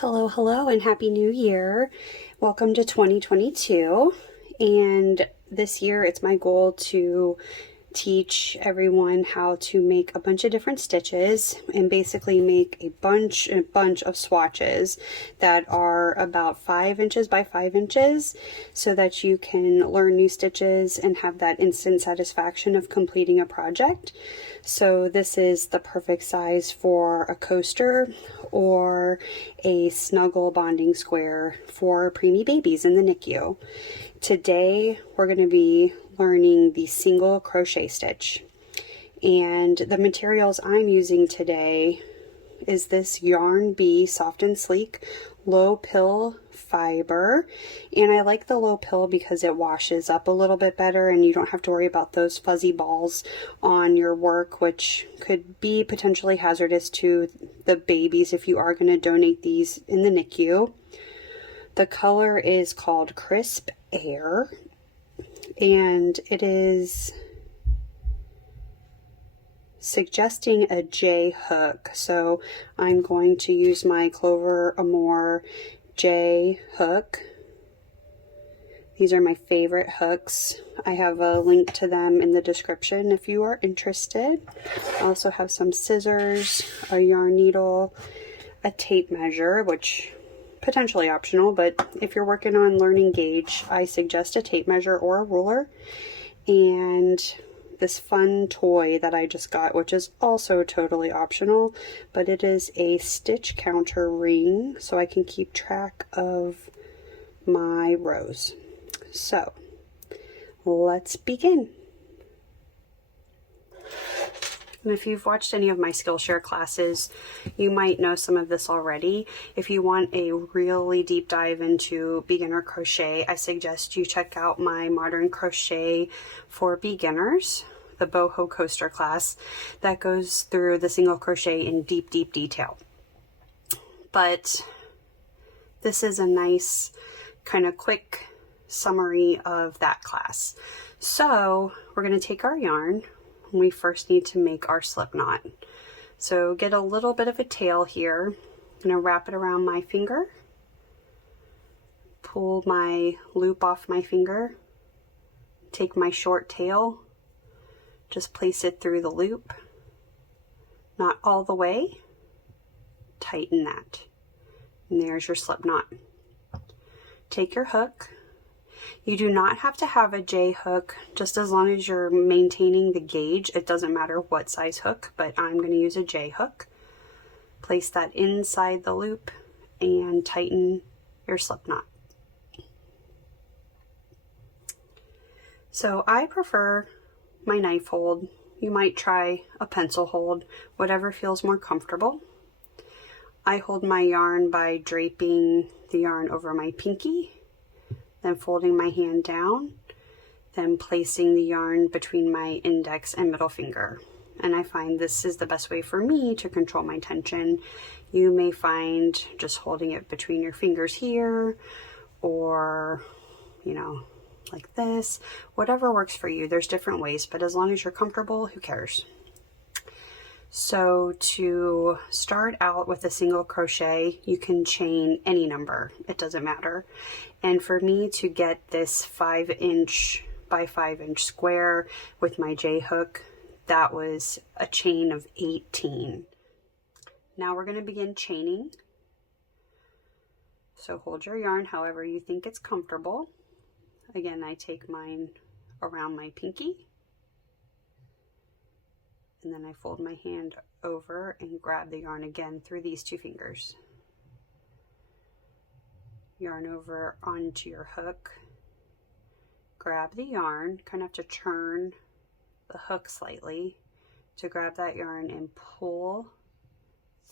Hello, hello, and Happy New Year. Welcome to 2022. And this year it's my goal to teach everyone how to make a bunch of different stitches and basically make a bunch of swatches that are about 5 inches by 5 inches so that you can learn new stitches and have that instant satisfaction of completing a project. So this is the perfect size for a coaster or a snuggle bonding square for preemie babies in the NICU. Today we're going to be learning the single crochet stitch, and the materials I'm using today is this Yarn Bee Soft and Sleek low pill fiber, and I like the low pill because it washes up a little bit better and you don't have to worry about those fuzzy balls on your work, which could be potentially hazardous to the babies if you are going to donate these in the NICU. The color is called Crisp Air, and it is suggesting a J hook. So I'm going to use my Clover Amour J hook. These are my favorite hooks. I have a link to them in the description if you are interested. I also have some scissors, a yarn needle, a tape measure, which potentially optional, but if you're working on learning gauge, I suggest a tape measure or a ruler, and this fun toy that I just got, which is also totally optional, but it is a stitch counter ring so I can keep track of my rows. So let's begin. And if you've watched any of my Skillshare classes, you might know some of this already. If you want a really deep dive into beginner crochet, I suggest you check out my Modern Crochet for Beginners, the boho coaster class that goes through the single crochet in deep detail. But this is a nice kind of quick summary of that class. So we're going to take our yarn. We first need to make our slip knot. So get a little bit of a tail here. I'm going to wrap it around my finger, pull my loop off my finger, take my short tail, just place it through the loop, not all the way, tighten that, and there's your slip knot. Take your hook. You do not have to have a J hook, just as long as you're maintaining the gauge. It doesn't matter what size hook, but I'm going to use a J hook. Place that inside the loop and tighten your slip knot. So I prefer my knife hold. You might try a pencil hold, whatever feels more comfortable. I hold my yarn by draping the yarn over my pinky, then folding my hand down, then placing the yarn between my index and middle finger. And I find this is the best way for me to control my tension. You may find just holding it between your fingers here, or, you know, like this, whatever works for you. There's different ways, but as long as you're comfortable, who cares? So to start out with a single crochet, you can chain any number, it doesn't matter. And for me to get this 5 inch by 5 inch square with my J hook, that was a chain of 18. Now we're going to begin chaining. So hold your yarn however you think it's comfortable. Again, I take mine around my pinky, and then I fold my hand over and grab the yarn again through these two fingers. Yarn over onto your hook, grab the yarn, kind of have to turn the hook slightly to grab that yarn and pull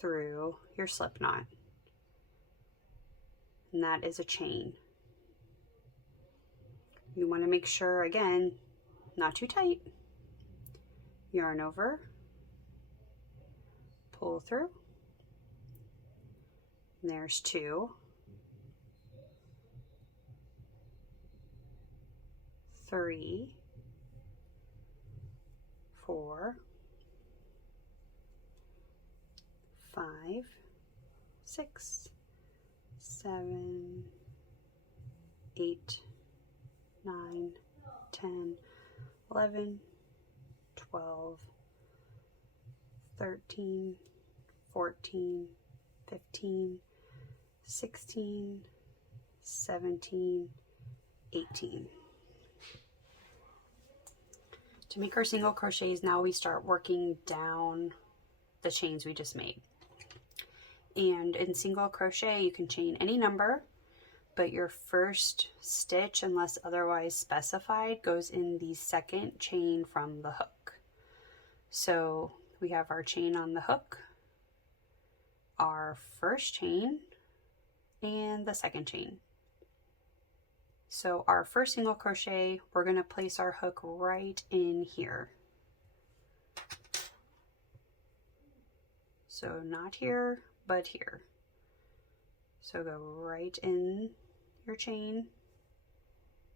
through your slip knot. And that is a chain. You want to make sure, again, not too tight. Yarn over, pull through, and there's 2, 3, 4, 5, 6, 7, 8, 9, 10, 11, 12, 13, 14, 15, 16, 17, 18. To make our single crochets, now we start working down the chains we just made. And in single crochet, you can chain any number, but your first stitch, unless otherwise specified, goes in the second chain from the hook. So we have our chain on the hook, our first chain, and the second chain. So our first single crochet, we're going to place our hook right in here. So not here, but here. So go right in your chain.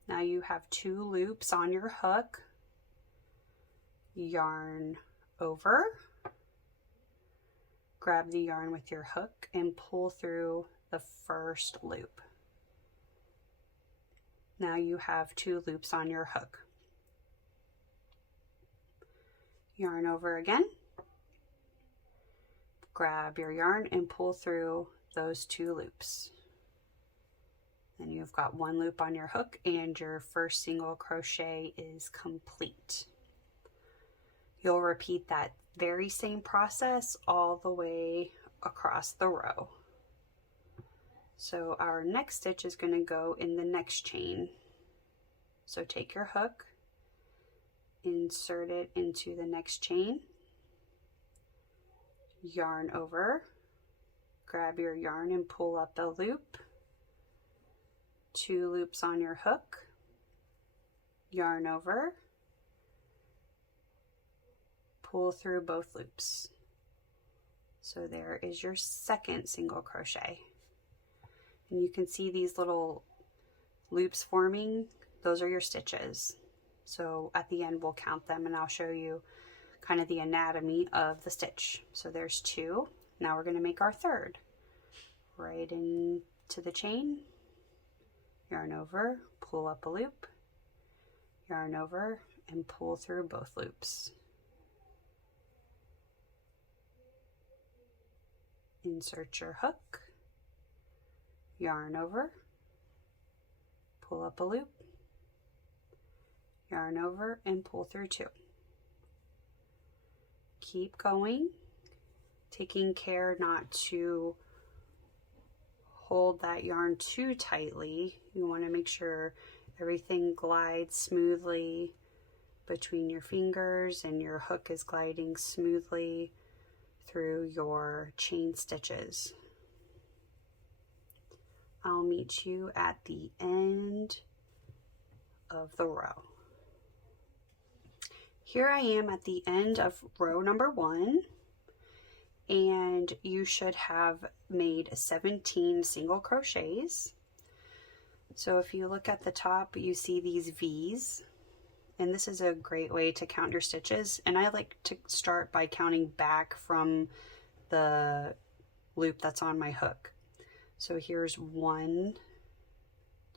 Now you have 2 loops on your hook. Yarn over. Grab the yarn with your hook and pull through the first loop. Now you have 2 loops on your hook. Yarn over again. Grab your yarn and pull through those 2 loops. Then you've got 1 loop on your hook and your first single crochet is complete. You'll repeat that very same process all the way across the row. So our next stitch is going to go in the next chain. So take your hook, insert it into the next chain, yarn over, grab your yarn and pull up the loop, 2 loops on your hook, yarn over, pull through both loops. So there is your second single crochet. And you can see these little loops forming. Those are your stitches. So at the end we'll count them and I'll show you kind of the anatomy of the stitch. So there's 2. Now we're going to make our third. Right into the chain, yarn over, pull up a loop, yarn over, and pull through both loops. Insert your hook, yarn over, pull up a loop, yarn over, and pull through 2. Keep going, taking care not to hold that yarn too tightly. You want to make sure everything glides smoothly between your fingers and your hook is gliding smoothly through your chain stitches. I'll meet you at the end of the row. Here I am at the end of row number 1, and you should have made 17 single crochets. So if you look at the top, you see these V's, and this is a great way to count your stitches. And I like to start by counting back from the loop that's on my hook. So here's 1,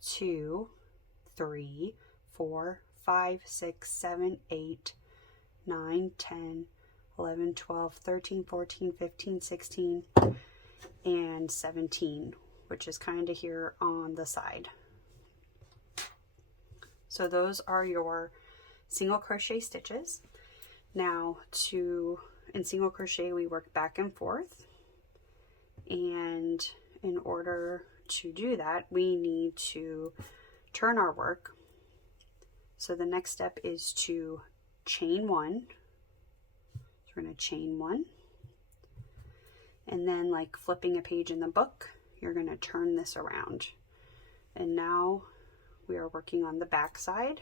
2, 3, 4, 5, 6, 7, 8, 9, 10, 11, 12, 13, 14, 15, 16, and 17, which is kind of here on the side. So those are your single crochet stitches. Now in single crochet we work back and forth, and in order to do that we need to turn our work. So the next step is to chain 1. So we're going to chain 1, and then, like flipping a page in the book, you're going to turn this around. And now we are working on the back side.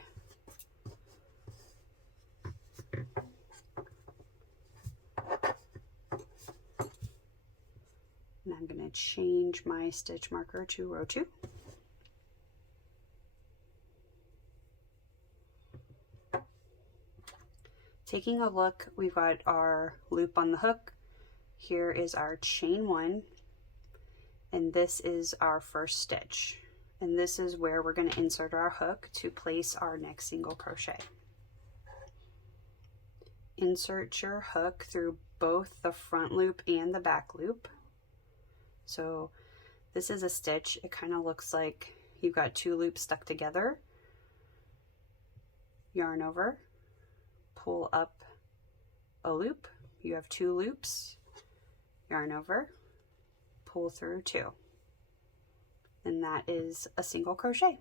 And I'm going to change my stitch marker to row 2. Taking a look, we've got our loop on the hook. Here is our chain 1. and this is our first stitch, and this is where we're going to insert our hook to place our next single crochet. Insert your hook through both the front loop and the back loop. So this is a stitch. It kind of looks like you've got two loops stuck together. Yarn over, pull up a loop. You have two loops, yarn over, pull through two. And that is a single crochet.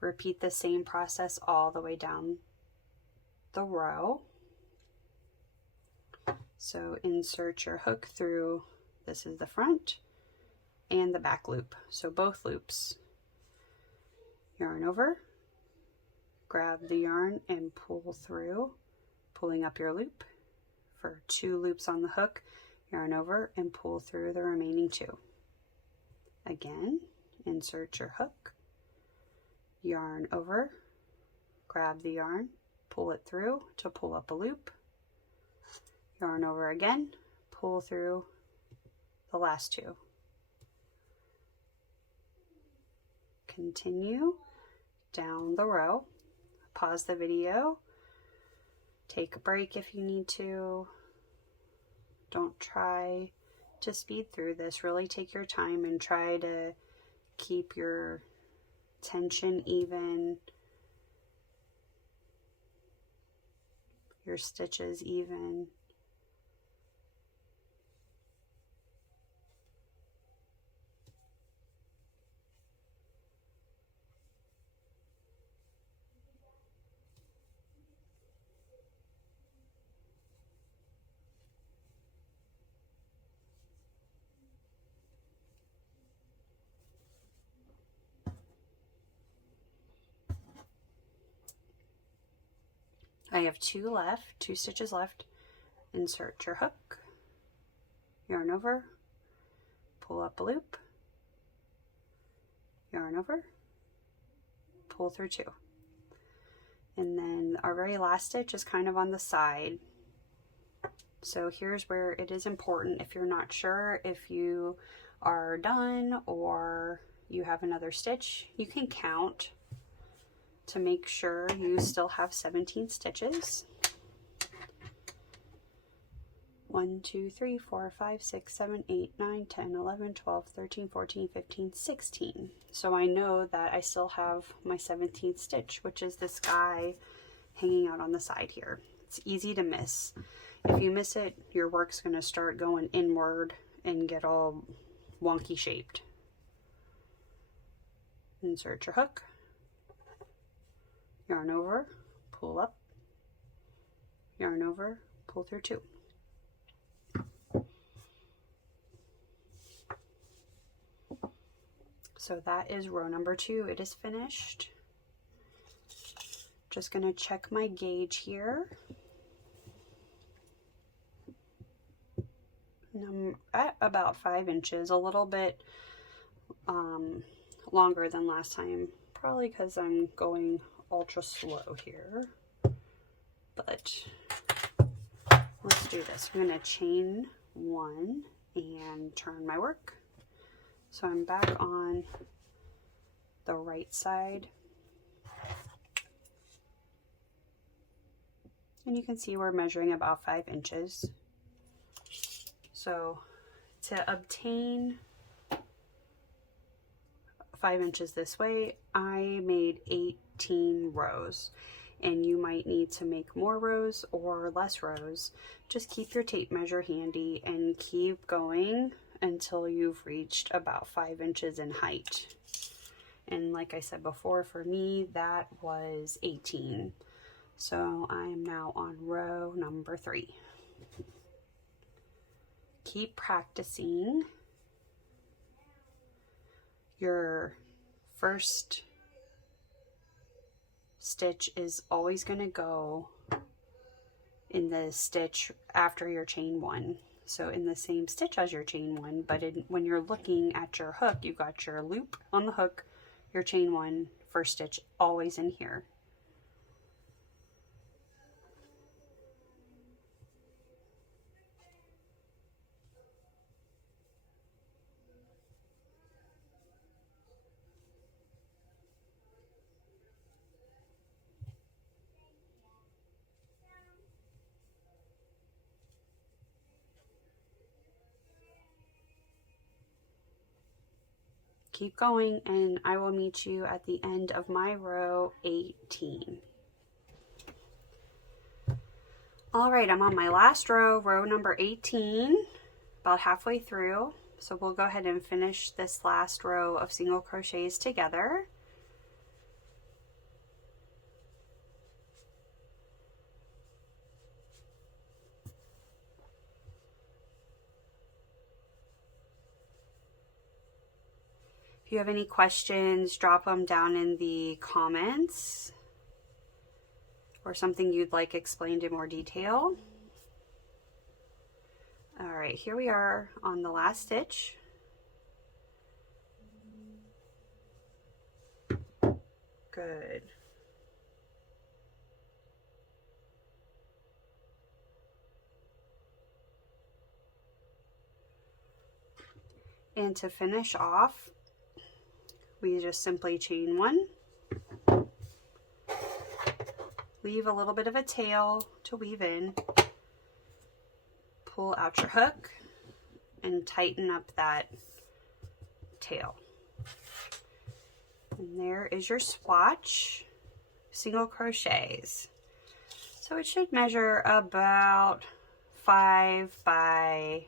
Repeat the same process all the way down the row. So insert your hook through, this is the front and the back loop. So both loops. Yarn over, grab the yarn and pull through, pulling up your loop for two loops on the hook, yarn over and pull through the remaining two. Again, insert your hook, yarn over, grab the yarn, pull it through to pull up a loop, yarn over again, pull through the last two. Continue down the row. Pause the video, take a break if you need to. Don't try to speed through this. Really take your time and try to keep your tension even, your stitches even. I have two stitches left. Insert your hook, yarn over, pull up a loop, yarn over, pull through two. And then our very last stitch is kind of on the side. So here's where it is important, if you're not sure if you are done or you have another stitch, you can count to make sure you still have 17 stitches. 1, 2, 3, 4, 5, 6, 7, 8, 9, 10, 11, 12, 13, 14, 15, 16. So I know that I still have my 17th stitch, which is this guy hanging out on the side here. It's easy to miss. If you miss it, your work's going to start going inward and get all wonky shaped. Insert your hook, yarn over, pull up, yarn over, pull through two. So that is row number 2. It is finished. Just going to check my gauge here. And I'm at about 5 inches, a little bit longer than last time, probably because I'm going ultra slow here. But let's do this. I'm going to chain 1 and turn my work. So I'm back on the right side. And you can see we're measuring about 5 inches. So to obtain 5 inches this way, I made 18 rows. And you might need to make more rows or less rows. Just keep your tape measure handy and keep going until you've reached about 5 inches in height. And like I said before, for me that was 18. So I am now on row number 3. Keep practicing. Your first stitch is always going to go in the stitch after your chain 1. So in the same stitch as your chain 1, but when you're looking at your hook, you've got your loop on the hook, your chain 1, first stitch always in here. keep going, and I will meet you at the end of my row 18. All right, I'm on my last row, row number 18, about halfway through. So we'll go ahead and finish this last row of single crochets together. If you have any questions, drop them down in the comments, or something you'd like explained in more detail. All right, here we are on the last stitch. Good. And to finish off, we just simply chain one, leave a little bit of a tail to weave in, pull out your hook, and tighten up that tail. And there is your swatch, single crochets. So it should measure about 5 by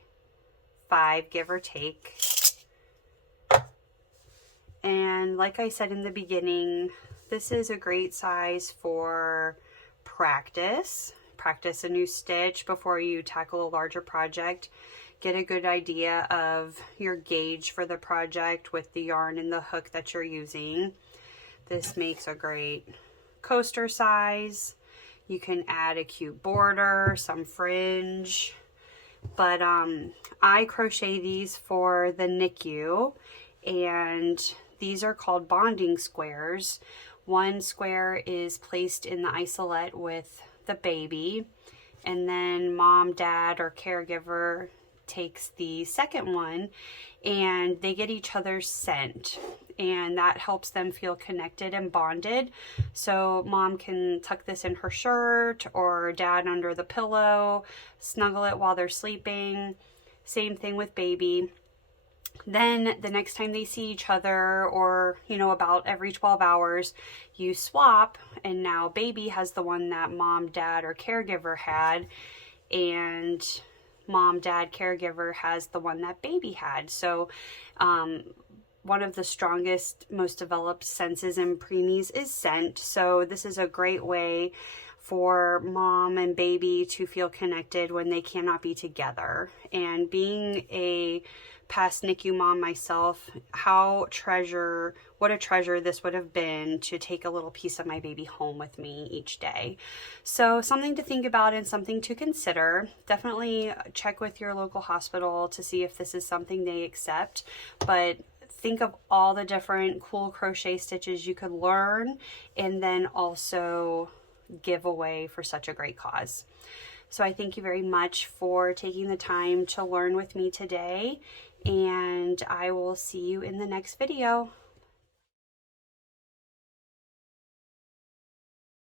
5, give or take. And like I said in the beginning, this is a great size for practice. Practice a new stitch before you tackle a larger project. Get a good idea of your gauge for the project with the yarn and the hook that you're using. This makes a great coaster size. You can add a cute border, some fringe. But I crochet these for the NICU, and these are called bonding squares. One square is placed in the isolette with the baby, and then mom, dad, or caregiver takes the second one, and they get each other's scent, and that helps them feel connected and bonded. So mom can tuck this in her shirt, or dad under the pillow, snuggle it while they're sleeping. Same thing with baby. Then the next time they see each other, or about every 12 hours, you swap, and now baby has the one that mom, dad, or caregiver had, and mom, dad, caregiver has the one that baby had. So one of the strongest, most developed senses in preemies is scent. So this is a great way for mom and baby to feel connected when they cannot be together. And being a past NICU mom myself, what a treasure this would have been to take a little piece of my baby home with me each day. So something to think about and something to consider. Definitely check with your local hospital to see if this is something they accept, but think of all the different cool crochet stitches you could learn and then also give away for such a great cause. So I thank you very much for taking the time to learn with me today, and I will see you in the next video.